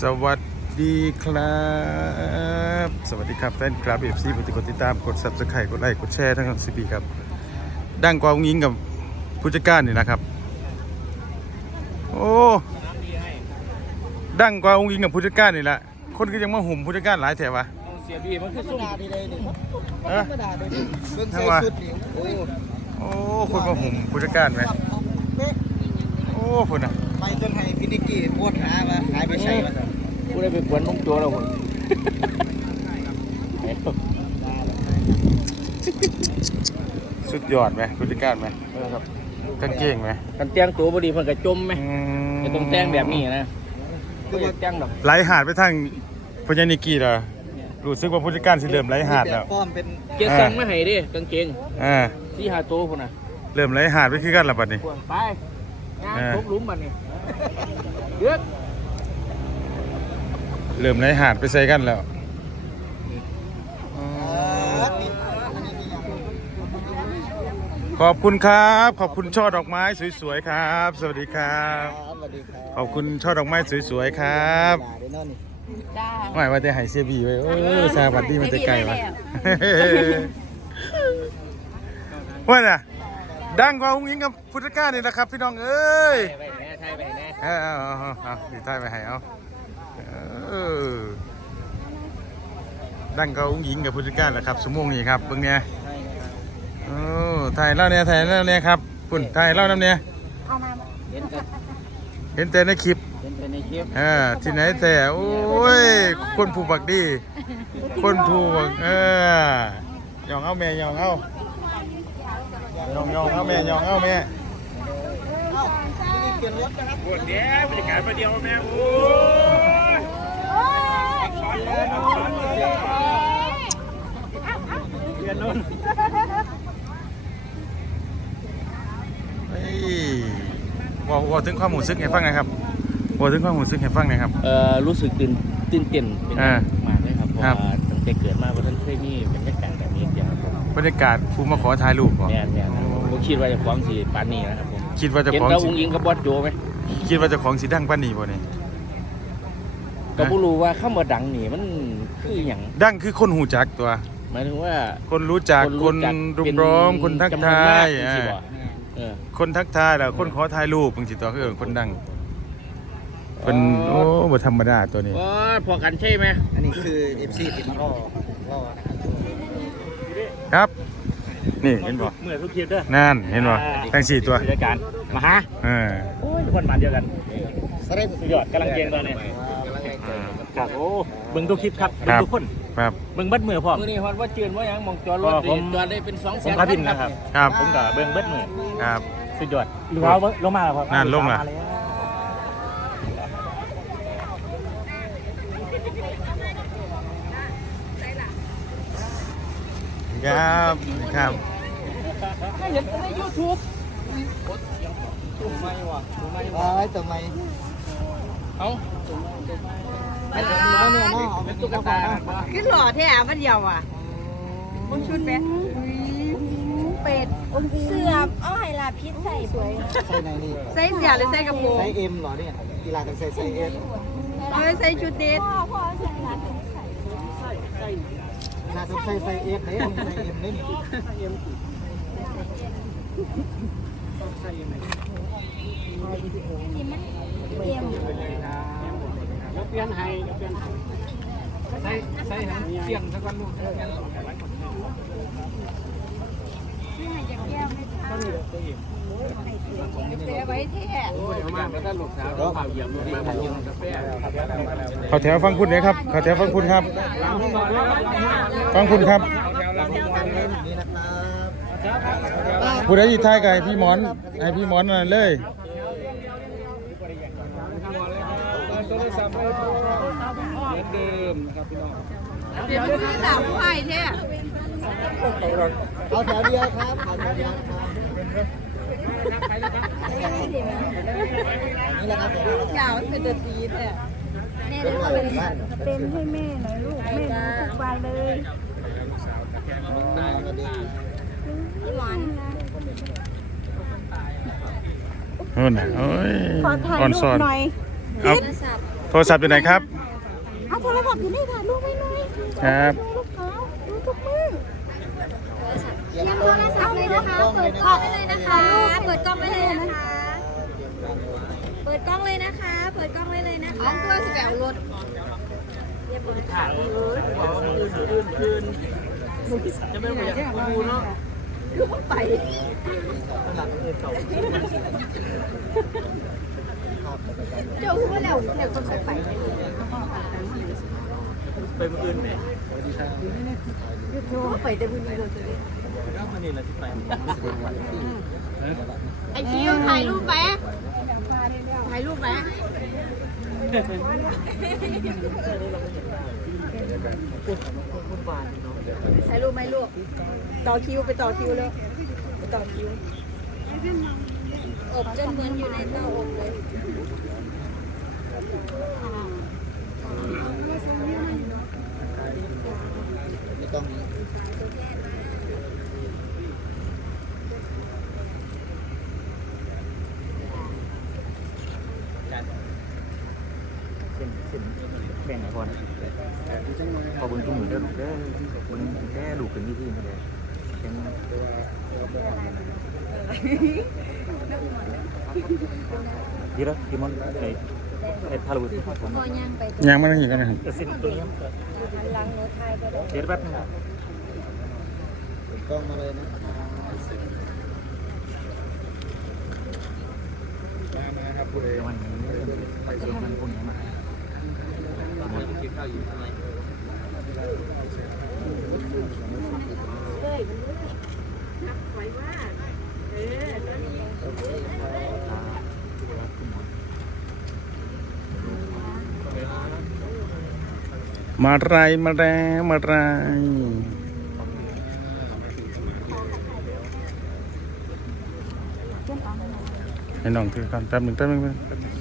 สวัสดีครับ สวัสดีครับแฟนคลับเอฟซีกดติดกดติดตามกด subscribe กดไลค์กดแชร์ทั้งสิบีครับ ดังกว่าอุ้งยิงกับผู้จัดการนี่นะครับ โอ้ดังกว่าอุ้งยิงกับผู้จัดการนี่แหละคนก็ยังมาหุ่มผู้จัดการหลายแถววะเสียบีมันคือสุ่มดีเลยนี่เอ้อธรรมดาเลยนี่เพิ่นใส่ชุดนี่โอ้โอ้คนมาหุ่มผู้จัดการไหมเป๊ะโอ้คนน่ะ ไปจนให้พินิกกี้โพดหาว่าหายไปใส่มาซะกูได้ไปกวนน้องโจแล้วคนสุดยอดไหมผู้จัดการไหมครับกางเกงไหมกันแต่งตัวบดีมันก็จมไหมอืมจะต้องแต่งแบบนี้นะก็อยากแต่งดอกไหลหาดไปทางพญานิกีเหรอรู้สึกว่าผู้จัดการสิเริ่มไหลหาดแล้วฟอร์มเป็นเกียร์สั่งมาให้ดิกางเกงอ่าสี่ห้าตัวคนน่ะเริ่มไหลหาดไปคือกันและบัดนี้ควรไปงานเออทุบหลุมมันนี่ เดือดเริ่มไหลหาดไปใส่กันแล้วขอบคุณครับ ขอบคุณช่อดอกไม้สวยๆครับ สวัสดีครับ สวัสดีครับขอบคุณช่อดอกไม้สวยๆครับด่าเด้อเนาะนี่จ้าไม่ว่าจะให้เสียบีไว้เออสวัสดีมันจะไกลวะว่าน่ะดังกว่าอุ้งยิงกับพุทธการนี่นะครับ พี่น้องเอ้ย ไปแน่ไทยไปแน่เอาเอาเอาเอาเอาดีท้ายไปให้เอาเออดังก็อุ้งยิงกับผู้จัดการแหละครับสมงนี้ครับเบิ่งเนี่ยโอ้ถ่ายเล่าเนี่ยถ่ายเล่าเนี่ยครับปุ่นถ่ายเล่าน้ำเนี่ยเอามาเห็นกันเห็นแต่ในคลิปเห็นไปในคลิปเออที่ไหนแต่โอ้ยคนผูกบักดีคนผูกบักเออยองเอาแม่ยองเอายองยองเอาแม่ยองเอาแม่ เอ้าพินิกเปลี่ยนรถนะครับปวดเนี้ยบรรยากาศมาเดียวแม่โอ้เรียนนุ่นเฮ้ยบอกบอกถึงความหมูซึกให้ฟังหนะครับบอกถึงความหมูซึกให้ฟังหนะครับ เอ่อรู้สึกตื่นตื่นเต้นเป็นอ่ามากเลยครับเพราะครับว่าตั้งแต่เกิดมาว่าท่านเคยมีบรรยากาศแบบนี้เดียวครับผมบรรยากาศผู้มาขอถ่ายรูปก่อนแน่แน่ผมคิดว่าจะฟ้องสีปานนี้นะครับผม คิดว่าจะเห็นของแล้วสิอุ้งอิงกับบอสโจไหมคิดว่าจะของสีดังป้านนี่บ่เนี่ยก็บ่รู้ว่าคำว่าดังนี่มันคือหยังดังคือคนหูจักตัว หมายถึงว่า คนรู้จักคนจักรุมเป็นร้อมคนทักจำนวนทามายจังอ่าซี่บ่เออคนทักทายแล้วคนขอถ่ายรูปบางทีตัวคือคนดังเป็นอ๋โอ้อบ่ธรรมดาตัวนี้บ่พอกันใช่ไหม อันนี้คือ FC ติดมารอรอนะครับ ครับ นี่เห็นบ่เมื่อทุกทีเด้อนั่นเห็นบ่ทั้งสี่ตัวรายการมาหาเออโอ้ยคนมาเดียวกันสเต็ปสุดยอดกำลังเก่งตอนนี้ครับโอ้เบิ่งทุกคลิปครับคเบิ่รังบทุกคนครับเบิ่งเบิดมือพร้อมมื้อนี้ฮอดว่าจืนว่าหยังมองจอรถก็ผมจอดได้เป็น2แสผมนขับบินนะครับครับผมก็เบิ่งเบิดมือครับสุดยอดหรือว่าลงมาแล้วครับนั่นลงล่ะครับ ครับ อ้ายทำไมเอ้าเป็นเนื้อเนื้อเนาะเป็นตุ๊กตาขึ้นหล่อแท้มันเดียวอะมึงชุดไหมเป็ดเสื้อเอาไฮลาพิษใส่สวยใส่ในนี่ใส่เสื้อหรือใส่กระโปรงใส่เอ็มเหรอเนี่ยกีฬาต้องใส่ใส่เอ็มเอาไว้ใส่ชุดเดทน่าจะใส่ใส่เอ็มเลยใส่เอ็มเลยนี่ เสื้อไว้แท้เขาแถวฟังคุณเนี่ยครับเขาแถวฟังคุณครับ ฟังคุณครับนี่นะครับ ผู้ใดอยู่ท้ายกับไอ้พี่หมอนไอพี่หมอนนั่นเลยเดี๋ยวมันคือหลับไห้แท้เอาแถวเดียวครับเอาแถวเดียวครับนี่แหละครับเดี๋ยวอยาวเป็นตัวตีแท้เป็นอะไรบ้านเป็นให้แม่หน่อยลูกแม่ดูทุกวันเลย สวัสดีโน่นน่ะโอ้ยขอถ่ายอ่อนรูซ้ปอนหน่อยเอาโทรศัพท์อยู่ไหนครับเอาโทรศัพท์อยู่นี่ค่ะลูกไม่น้อยครับลูกเขาดูทุกมือเตรียมโทรศัพท์เลยนะคะ เปิดกล้องเลยนะคะ เปิดกล้องไว้เลยนะคะ เปิดกล้องเลยนะคะ เปิดกล้องไว้เลยนะคะของตัวสิแบวรถเรียบร้อยค่ะคือ คือว่าไปเจ้าคือว่าแล้วแถวคนไปไปไปเมื่อคืนไหนว่าไปแต่บุญนี้เลยก็มันนี่แหละที่ไปไอ้คิวถ่ายรูปไหมถ่ายรูปไหม ถ่ายรูปไหมลูกต่อคิวไปต่อคิวแล้วไปต่อคิวอบจนเหมือนอยู่ในเตาอบเลยไม่ต้อง เส้นเส้นแบ่ งให้พอนะพอเบิ่งตรงมือเด้อลูกเด้อเบิ่งแค่ลูกเป็นวิธีนี่แหละเป็นดีแล้วพี่มอนไอ้ไอ้พาลูกย่างไปยังไม่ต้องยิงกันนะครับเส้นตัวนี้หลังหนูถ่ายก็ได้เดี๋ยวแป๊บนึงกล้องมาเลยนะเดี๋ยวมันไปเจอมันพวกนี้มา มาไรมาแรมาไรให้น้องถือก่อนแป๊บหนึ่งแป๊บหนึ่งแป๊บหนึ่ง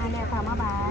อันนี้ค่ะมาบาย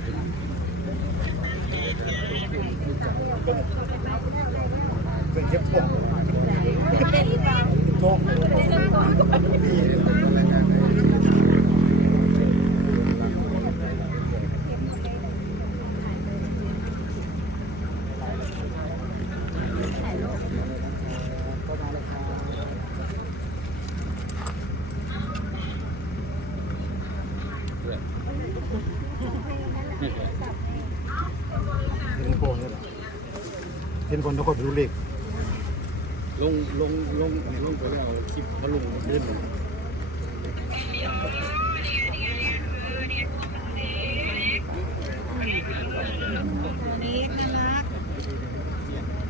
เห็นโพนี่แหละเห็นคนทุกคนรู้เลขลงลงลงลงไปแล้วคลิปมาลงเล่น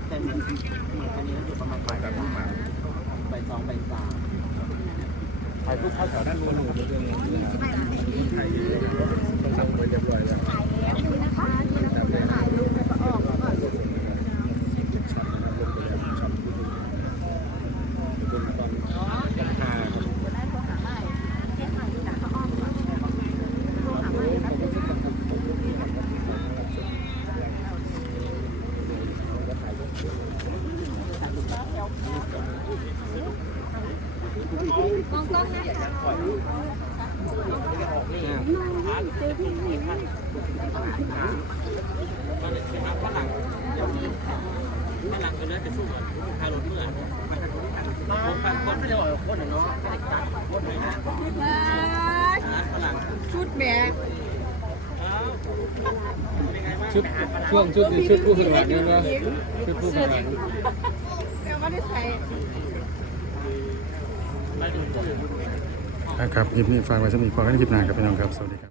แต่มันมันอันนี้อยู่ประมาณบ่ายสามบ่ายสองบ่ายสามถ่ายรูปเข้าแถวด้านบนหนูเดินถ่าย ต้องสั่งไปเรียบร้อยแล้ว มองกล้องนะคะ ชุดแม่ชุดช่วงชุดนี้ชุดผู้สมัครเนี่ยนะชุดผู้สมัครแต่ว่าได้ใส่นะครับคลิปนี้ฝากไว้สำหรับความคลิปหน้าครับพี่น้องครับ สวัสดีครับ